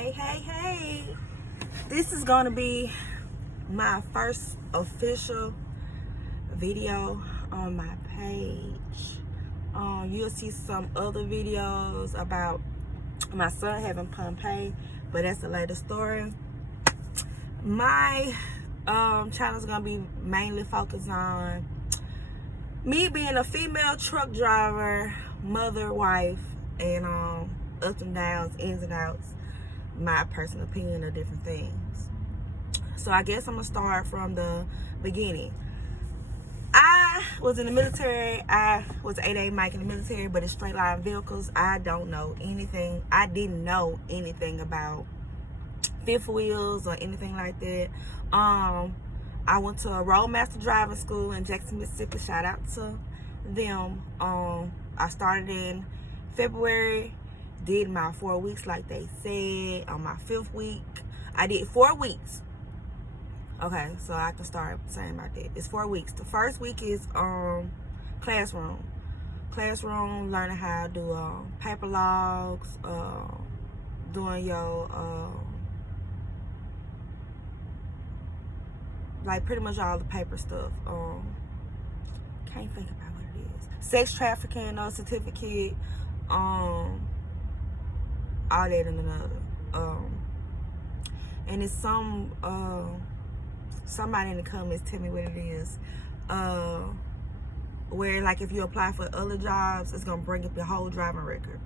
Hey. This is going to be my first official video on my page. You'll see some other videos about my son having Pompeii, but that's a later story. My channel is going to be mainly focused on me being a female truck driver, mother, wife, and ups and downs, ins and outs, my personal opinion of different things. So I guess I'm gonna start from the beginning. I was in the military. I was an 8A mic in the military, but it's straight line vehicles. I don't know anything. I didn't know anything about fifth wheels or anything like that. I went to a roadmaster driving school in Jackson, Mississippi. Shout out to them. I started in February, did my 4 weeks like they said. On my 5th week, I did 4 weeks. Okay, so I can start saying about that. It's 4 weeks. The first week is classroom, learning how to do paper logs, doing your like pretty much all the paper stuff. Can't think about what it is. Sex trafficking certificate, all that and another. And it's somebody in the comments tell me what it is. Where like if you apply for other jobs, it's gonna bring up your whole driving record.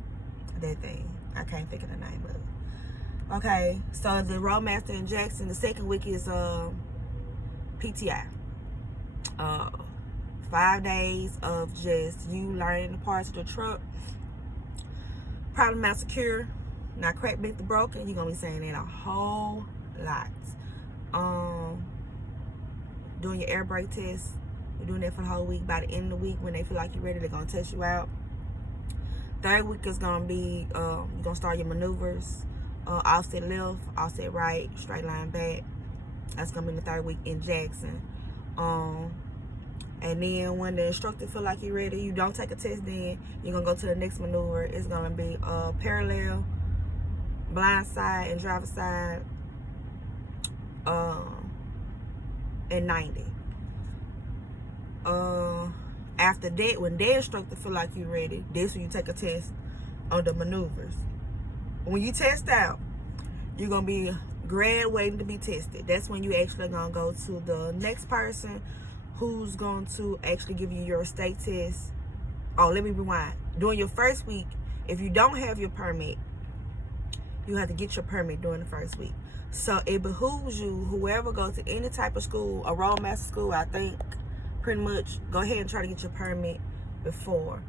That thing. I can't think of the name of it. Okay, so the roadmaster in Jackson, the second week is PTI. 5 days of just you learning the parts of the truck. Problem not secure, not crack, bent, the broken. You're gonna be saying that a whole lot. Doing your air brake test. You're doing that for the whole week. By the end of the week, when they feel like you're ready, they're gonna test you out. Third week is gonna be you're gonna start your maneuvers. Offset left, offset right, straight line back. That's gonna be the third week in Jackson. And then when the instructor feel like you're ready, you don't take a test, then you're gonna go to the next maneuver. It's gonna be parallel, blind side and driver side, and 90. After that, when their instructor feel like you're ready, this when you take a test on the maneuvers. When you test out, you're gonna be graduating to be tested. That's when you actually gonna go to the next person who's going to actually give you your state test. Oh, let me rewind. During your first week, if you don't have your permit, you have to get your permit during the first week. So it behooves you, whoever goes to any type of school, a roadmaster school, I think, pretty much, go ahead and try to get your permit before.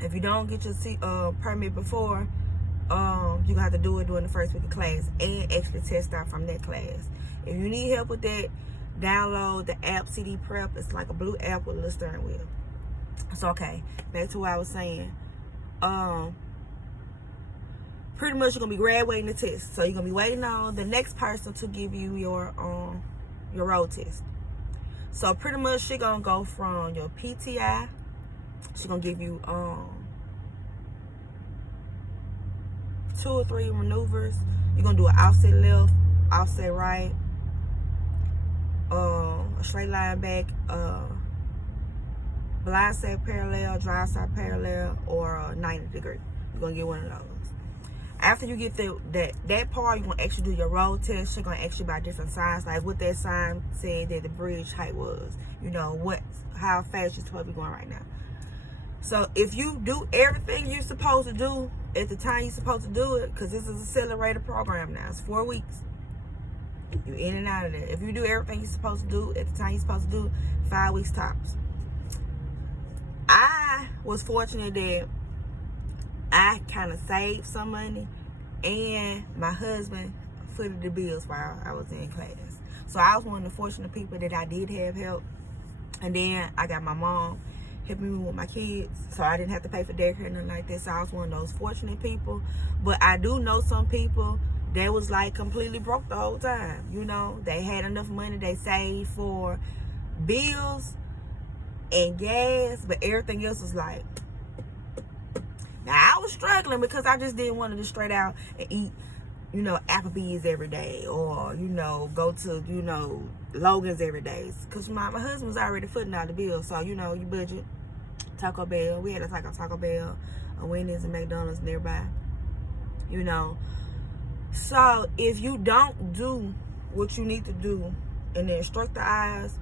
If you don't get your permit before, you're gonna have to do it during the first week of class and actually test out from that class. If you need help with that, download the app CD Prep. It's like a blue app with a little steering wheel. So okay, back to what I was saying. Pretty much you're gonna be graduating the test. So you're gonna be waiting on the next person to give you your road test. So pretty much she's gonna go from your PTI. She's gonna give you 2 or 3 maneuvers. You're gonna do an offset left, offset right, a straight line back, blind side parallel, drive side parallel, or a 90 degree. You're gonna get one of those. After you get that part, you're gonna actually do your road test. You're gonna ask you about different signs, like what that sign said that the bridge height was. You know how fast you're supposed to be going right now. So if you do everything you're supposed to do at the time you're supposed to do it, because this is an accelerated program now, it's 4 weeks. You're in and out of there. If you do everything you're supposed to do at the time you're supposed to do, 5 weeks tops. I was fortunate that I kind of saved some money, and my husband footed the bills while I was in class. So I was one of the fortunate people that I did have help. And then I got my mom helping me with my kids, so I didn't have to pay for daycare or nothing like that. So I was one of those fortunate people. But I do know some people that was like completely broke the whole time. You know, they had enough money, they saved for bills and gas, but everything else was like, now I was struggling because I just didn't want to just straight out and eat you know, Applebee's every day, or, you know, go to, you know, Logan's every day. Because my husband's already footing out the bill. So, you know, you budget. Taco Bell. We had to take a Taco Bell, a Wendy's, and McDonald's nearby. You know. So, if you don't do what you need to do in the instructor eyes,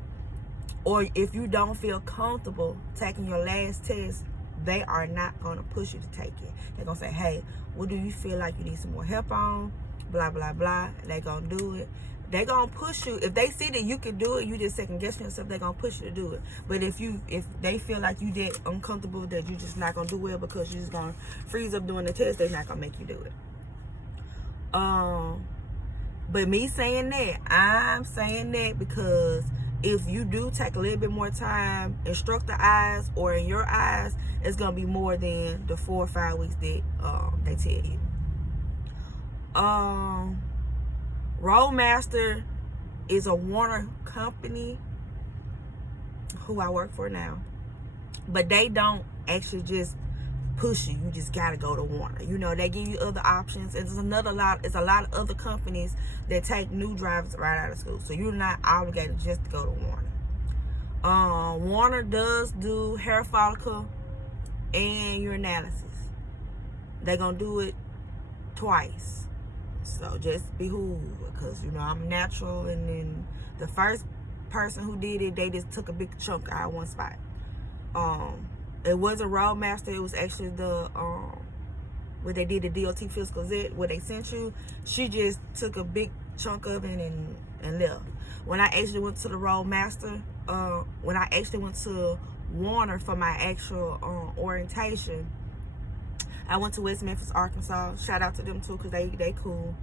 or if you don't feel comfortable taking your last test, they are not going to push you to take it. They're going to say, hey, what do you feel like you need some more help on? Blah, blah, blah. They're going to do it. They're going to push you. If they see that you can do it, you just second guessing yourself, they're going to push you to do it. But if they feel like you that uncomfortable that you're just not going to do well because you're just going to freeze up doing the test, they're not going to make you do it. But me saying that, I'm saying that because if you do take a little bit more time, instructor eyes or in your eyes, it's going to be more than the 4 or 5 weeks that they tell you. Roadmaster is a Werner company who I work for now. But they don't actually just push you. You just got to go to Werner. You know, they give you other options. It's a lot of other companies that take new drivers right out of school. So you're not obligated just to go to Werner. Werner does do hair follicle and urinalysis. They're going to do it twice. So just behoove, because, you know, I'm natural. And then the first person who did it, they just took a big chunk out of one spot. It wasn't Roadmaster. It was actually the where they did the DOT physical where they sent you. She just took a big chunk of it and left. When I actually went to the Roadmaster, when I actually went to Werner for my actual orientation, I went to West Memphis, Arkansas. Shout out to them too, because they cool.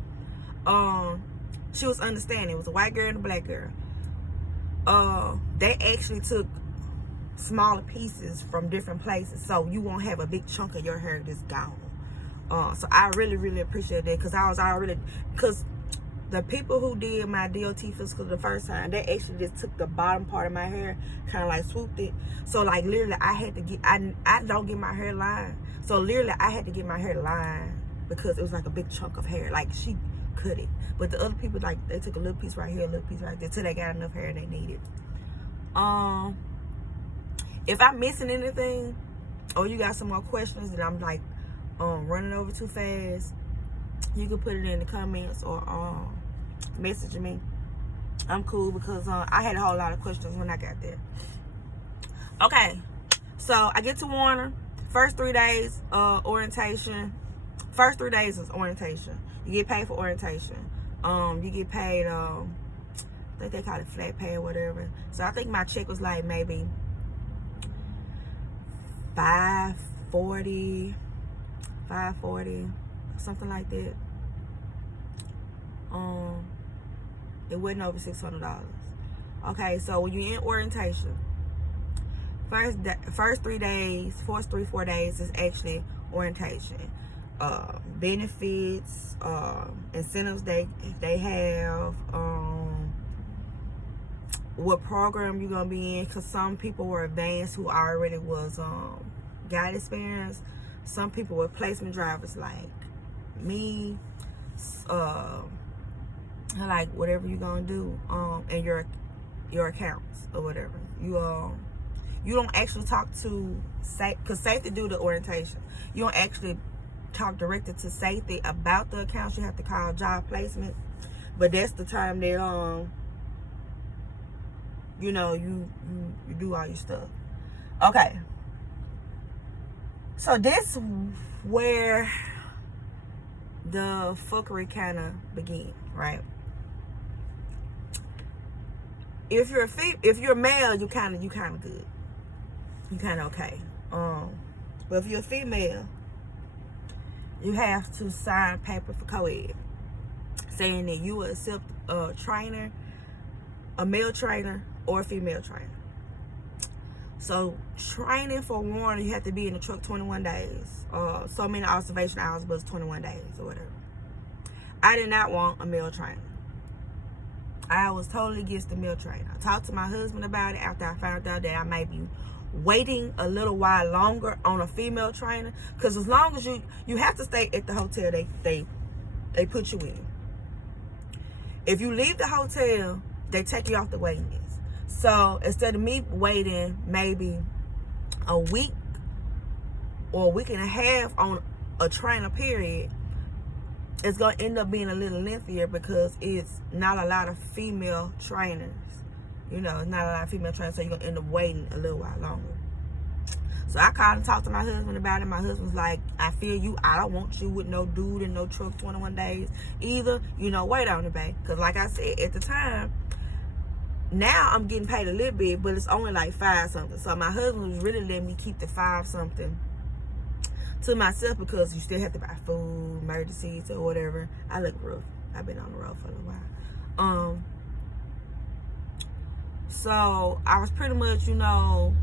She was understanding. It was a white girl and a black girl. They actually took smaller pieces from different places, so you won't have a big chunk of your hair just gone. So I really, really appreciate that, because the people who did my DOT physical the first time, they actually just took the bottom part of my hair, kind of like swooped it. So like literally, I had to get, I don't get my hair lined. So literally, I had to get my hair lined because it was like a big chunk of hair. Like she cut it, but the other people, like, they took a little piece right here, a little piece right there, till they got enough hair they needed. If I'm missing anything, or you got some more questions that I'm like running over too fast, you can put it in the comments or message me. I'm cool, because I had a whole lot of questions when I got there. Okay, so I get to Werner. First 3 days orientation. First 3 days is orientation. You get paid for orientation. You get paid, I think they call it flat pay or whatever. So I think my check was like maybe $540, something like that. It wasn't over $600. Okay, so when you're in orientation, first 3 days, first 3-4 days is actually orientation. Benefits, incentives they have, what program you're gonna be in, because some people were advanced who already was guide experience. Some people were placement drivers like me, like whatever you're gonna do, and your accounts or whatever. You don't actually talk to because safety do the orientation. You don't actually talk directly to safety about the accounts. You have to call job placement, but that's the time that you know, you do all your stuff. Okay, so this where the fuckery kind of begin, right? If you're male, you kind of good. You kind of okay. But if you're a female, you have to sign paper for co-ed saying that you will accept a trainer, a male trainer or a female trainer. So training for Werner, you have to be in the truck 21 days. So many observation hours, but it's 21 days or whatever. I did not want a male trainer. I was totally against the male trainer. I talked to my husband about it after I found out that I may be waiting a little while longer on a female trainer, because as long as you have to stay at the hotel they they put you in. If you leave the hotel, they take you off the waiting list. So instead of me waiting maybe a week or a week and a half on a trainer period, it's going to end up being a little lengthier because it's not a lot of female trainers. You know, it's not a lot of female trainers, so you're going to end up waiting a little while longer. So I called and talked to my husband about it. My husband's like, I feel you. I don't want you with no dude in no truck 21 days either. You know, wait on it, babe. Because like I said, at the time, now I'm getting paid a little bit, but it's only like 5 something. So my husband was really letting me keep the 5 something to myself because you still have to buy food, emergencies, or whatever. I look rough. I've been on the road for a little while. So I was pretty much, you know,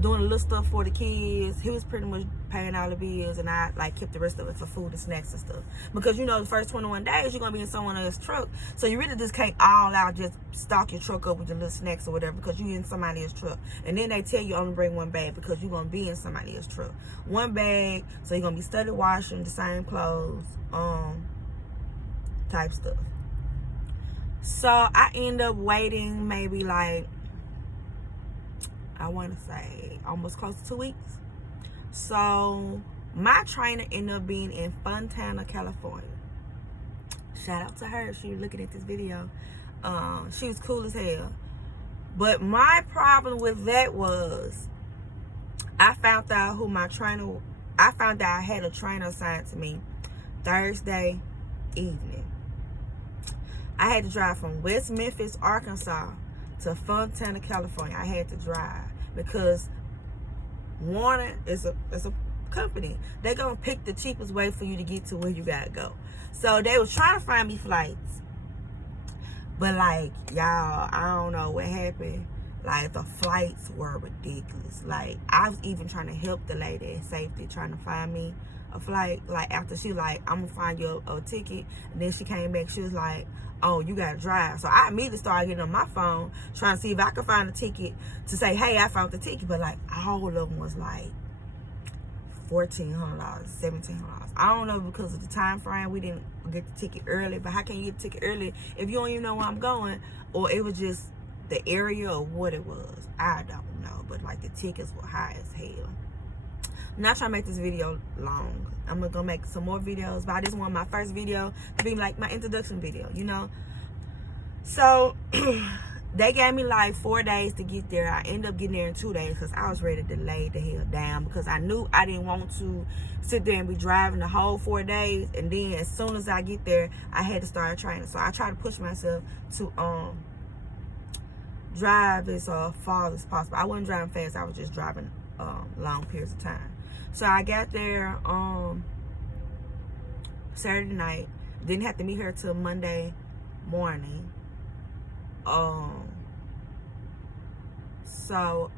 doing a little stuff for the kids. He was pretty much paying all the bills, and I like kept the rest of it for food and snacks and stuff. Because you know, the first 21 days you're gonna be in someone else's truck, so you really just can't all out just stock your truck up with your little snacks or whatever because you in somebody else's truck. And then they tell you only bring 1 bag because you're gonna be in somebody else's truck. 1 bag, so you're gonna be study washing the same clothes, type stuff. So I end up waiting maybe like, I want to say almost close to 2 weeks. So my trainer ended up being in Fontana, California. Shout out to her. She was looking at this video. She was cool as hell. But my problem with that was I found out I had a trainer assigned to me Thursday evening. I had to drive from West Memphis, Arkansas to Fontana, California. I had to drive because Werner is a company. They're gonna pick the cheapest way for you to get to where you gotta go. So they was trying to find me flights, but like, y'all, I don't know what happened. Like, the flights were ridiculous. Like, I was even trying to help the lady at safety trying to find me a flight. Like, after she like, I'm gonna find you a ticket, and then she came back, she was like, oh, you gotta drive. So I immediately started getting on my phone trying to see if I could find a ticket to say, hey, I found the ticket. But like, all of them was like $1,400, $1,700. I don't know, because of the time frame, we didn't get the ticket early. But how can you get the ticket early if you don't even know where I'm going? Or it was just the area or what it was. I don't know. But like, the tickets were high as hell. I'm not trying to make this video long. I'm gonna make some more videos, but I just want my first video to be like my introduction video, you know. So they gave me like 4 days to get there. I ended up getting there in 2 days because I was ready to lay the hell down, because I knew I didn't want to sit there and be driving the whole 4 days, and then as soon as I get there, I had to start training. So I tried to push myself to drive as far as possible. I wasn't driving fast. I was just driving long periods of time. So I got there Saturday night. Didn't have to meet her till Monday morning. So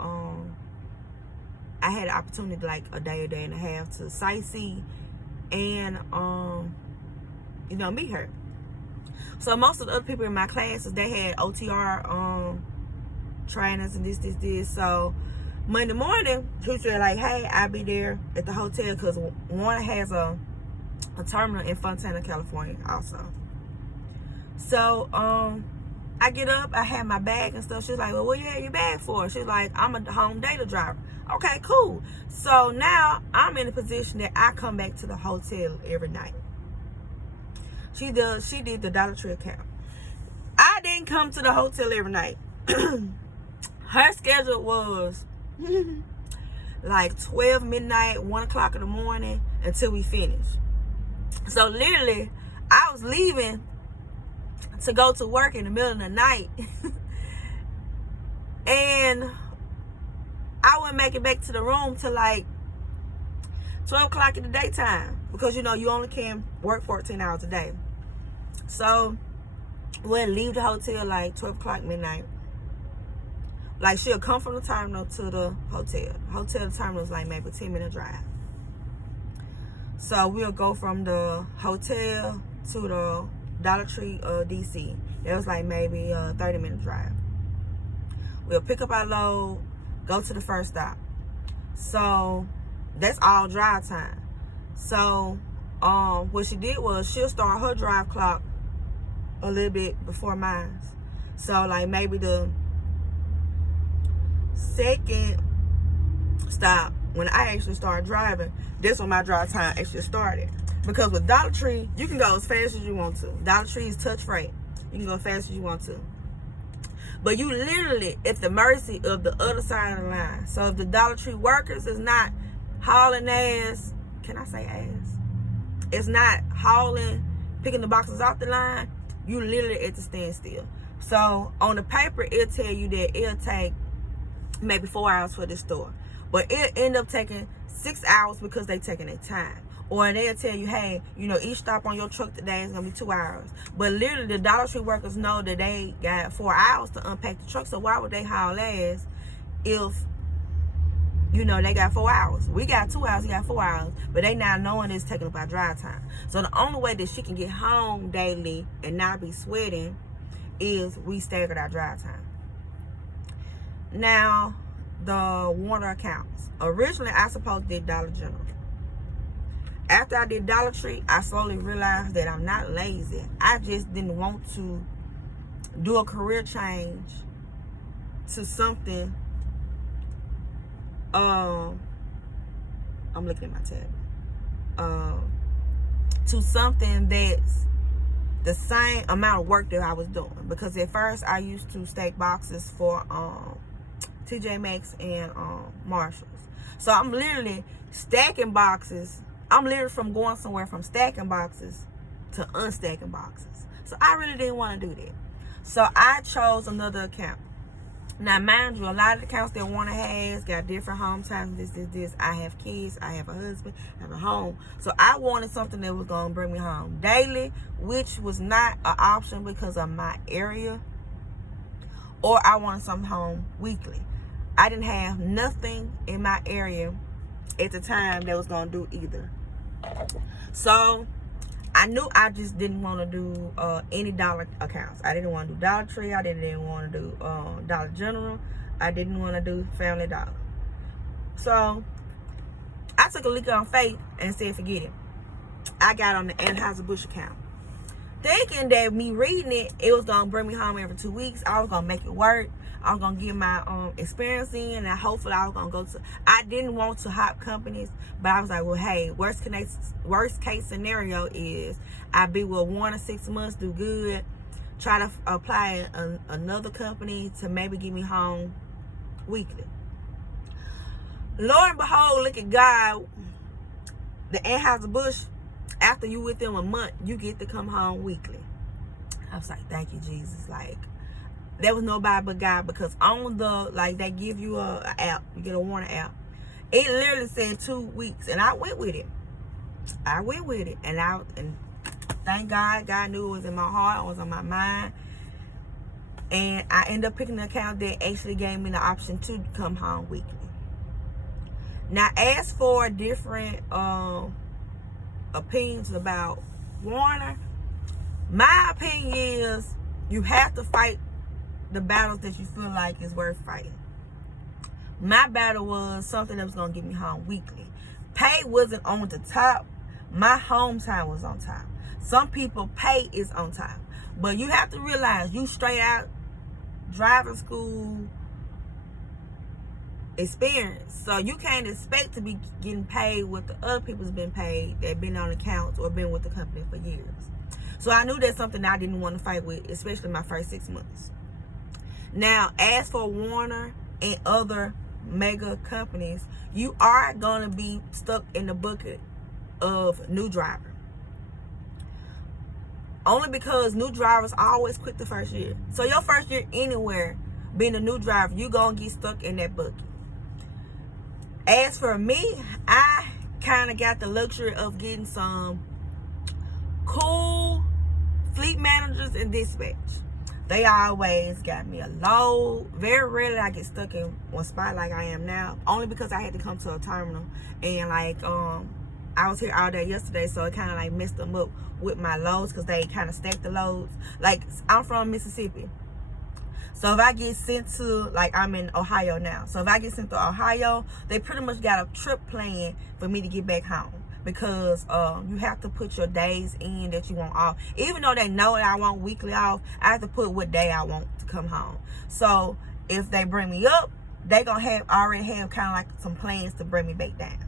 I had an opportunity like a day and a half to sightsee and you know, meet her. So most of the other people in my classes, they had OTR trainers and this. So Monday morning, she said like, hey, I'll be there at the hotel, because Werner has a terminal in Fontana, California also. So I get up, I have my bag and stuff. She's like, well, what you have your bag for? She's like, I'm a home data driver. Okay, cool. So now I'm in a position that I come back to the hotel every night. She did the Dollar Tree account. I didn't come to the hotel every night. Her schedule was like 12 midnight, 1 o'clock in the morning until we finished. So literally, I was leaving to go to work in the middle of the night and I wouldn't make it back to the room till like 12 o'clock in the daytime, because you know, you only can work 14 hours a day. So we'll leave the hotel like 12 o'clock midnight. Like, she'll come from the terminal to the hotel. The terminal is like maybe a 10-minute drive. So we'll go from the hotel to the Dollar Tree, DC. It was like maybe a 30-minute drive. We'll pick up our load, go to the first stop. So that's all drive time. So what she did was she'll start her drive clock a little bit before mine. So like maybe the second stop when I actually started driving, that's when my drive time actually started. Because with Dollar Tree, you can go as fast as you want to. Dollar Tree is touch free. You can go as fast as you want to. But you literally at the mercy of the other side of the line. So if the Dollar Tree workers is not hauling ass, can I say ass? It's not hauling, picking the boxes off the line, you literally at the standstill. So on the paper, it'll tell you that it'll take maybe 4 hours for this store. But it'll end up taking 6 hours because they're taking their time. Or they'll tell you, hey, you know, each stop on your truck today is going to be 2 hours. But literally, the Dollar Tree workers know that they got 4 hours to unpack the truck. So why would they haul ass if, you know, they got 4 hours? We got 2 hours, we got 4 hours. But they now knowing it's taking up our drive time. So the only way that she can get home daily and not be sweating is we staggered our drive time. Now, the Werner accounts. Originally, I supposed to did Dollar General. After I did Dollar Tree, I slowly realized that I'm not lazy. I just didn't want to do a career change to something. I'm looking at my tab. To something that's the same amount of work that I was doing. Because at first, I used to stack boxes for TJ Maxx and Marshalls. So I'm literally stacking boxes. I'm literally from going somewhere from stacking boxes to unstacking boxes. So I really didn't want to do that. So I chose another account. Now, mind you, a lot of the accounts that Werner has got different home times. This. I have kids. I have a husband. I have a home. So I wanted something that was going to bring me home daily, which was not an option because of my area. Or I wanted something home weekly. I didn't have nothing in my area at the time that was going to do either. So I knew I just didn't want to do any dollar accounts. I didn't want to do Dollar Tree. I didn't want to do Dollar General. I didn't want to do Family Dollar. So I took a leap on faith and said, forget it. I got on the Anheuser-Busch account. Thinking that me reading it, it was going to bring me home every 2 weeks. I was going to make it work. I was going to get my experience in, and hopefully I was going to go to, I didn't want to hop companies, but I was like, well, hey, worst case scenario is I be with 1 or 6 months, do good, try to apply another company to maybe get me home weekly. Lo and behold, look at God, the Anheuser-Busch, after you with them a month, you get to come home weekly. I was like, thank you, Jesus. Like, there was nobody but God, because on the, like, they give you a app, you get a Werner app. It literally said 2 weeks, and I went with it. And thank God, God knew it was in my heart, it was on my mind. And I ended up picking an account that actually gave me the option to come home weekly. Now, as for different opinions about Werner, my opinion is you have to fight the battles that you feel like is worth fighting. My battle was something that was going to get me home weekly. Pay wasn't on the top. My home time was on top. Some people pay is on top. But you have to realize you straight out driving school experience. So you can't expect to be getting paid what the other people's been paid that been on accounts or been with the company for years. So I knew that's something I didn't want to fight with, especially my first 6 months. Now, as for Werner and other mega companies, you are going to be stuck in the bucket of new driver. Only because new drivers always quit the first year. So your first year anywhere, being a new driver, you're going to get stuck in that bucket. As for me, I kind of got the luxury of getting some cool fleet managers and dispatch. They always got me a load. Very rarely I get stuck in one spot like I am now. Only because I had to come to a terminal. And like, I was here all day yesterday, so it kind of like messed them up with my loads because they kind of stacked the loads. Like, I'm from Mississippi. So if I get sent to, like, I'm in Ohio now. So if I get sent to Ohio, they pretty much got a trip plan for me to get back home. because you have to put your days in that you want off. Even though they know that I want weekly off, I have to put what day I want to come home. So if they bring me up, they gonna already have kind of like some plans to bring me back down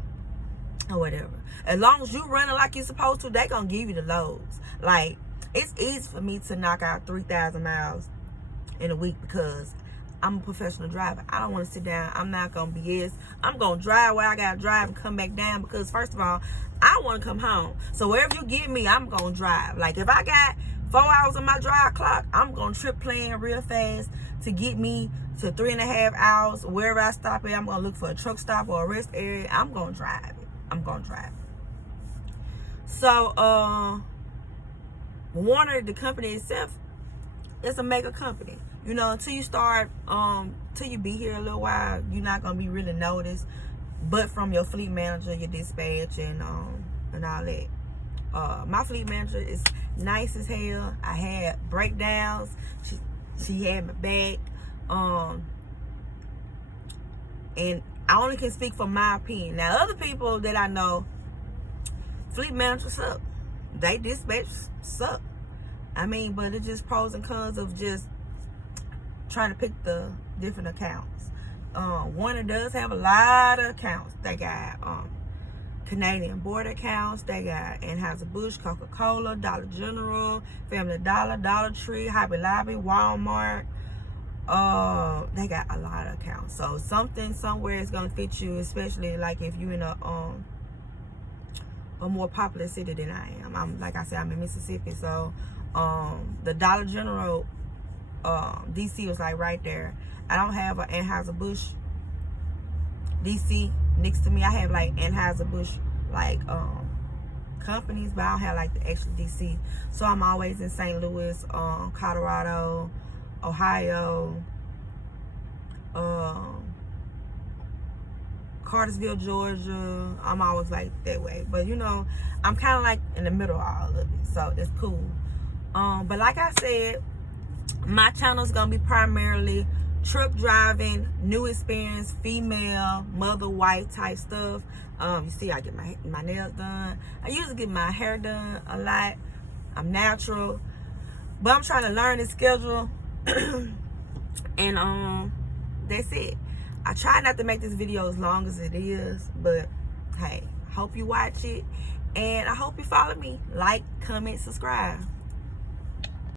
or whatever. As long as you running like you're supposed to, they gonna give you the loads. Like, it's easy for me to knock out 3,000 miles in a week because I'm a professional driver. I don't want to sit down. I'm not gonna BS. I'm gonna drive where I gotta drive and come back down, because first of all, I want to come home. So wherever you get me, I'm gonna drive. Like, if I got 4 hours on my drive clock, I'm gonna trip plan real fast to get me to 3.5 hours. Wherever I stop at, I'm gonna look for a truck stop or a rest area. I'm gonna drive it. I'm gonna drive it. So Werner, the company itself, it's a mega company. You know, until you start, till you be here a little while, you're not gonna be really noticed, but from your fleet manager, your dispatch, and all that. My fleet manager is nice as hell. I had breakdowns. She had my back. And I only can speak from my opinion. Now, other people that I know, fleet managers suck. They dispatch suck. I mean, but it's just pros and cons of just trying to pick the different accounts. Werner does have a lot of accounts. They got Canadian border accounts. They got Anheuser-Busch, Coca-Cola, Dollar General, Family Dollar, Dollar Tree, Hobby Lobby, Walmart. They got a lot of accounts. So something somewhere is gonna fit you, especially like if you're in a more popular city than I am. I'm, like I said, I'm in Mississippi, so the Dollar General DC was like right there. I don't have an Anheuser-Busch DC next to me. I have like Anheuser-Busch like companies, but I don't have like the extra DC. So I'm always in St. Louis, Colorado, Ohio, Cartersville, Georgia. I'm always like that way, but you know, I'm kind of like in the middle of all of it, so it's cool. But like I said, my channel is gonna be primarily truck driving, new experience, female, mother, wife type stuff. You see, I get my nails done. I usually get my hair done a lot. I'm natural, but I'm trying to learn the schedule. And that's it. I try not to make this video as long as it is, but hey, hope you watch it, and I hope you follow me. Like, comment, subscribe.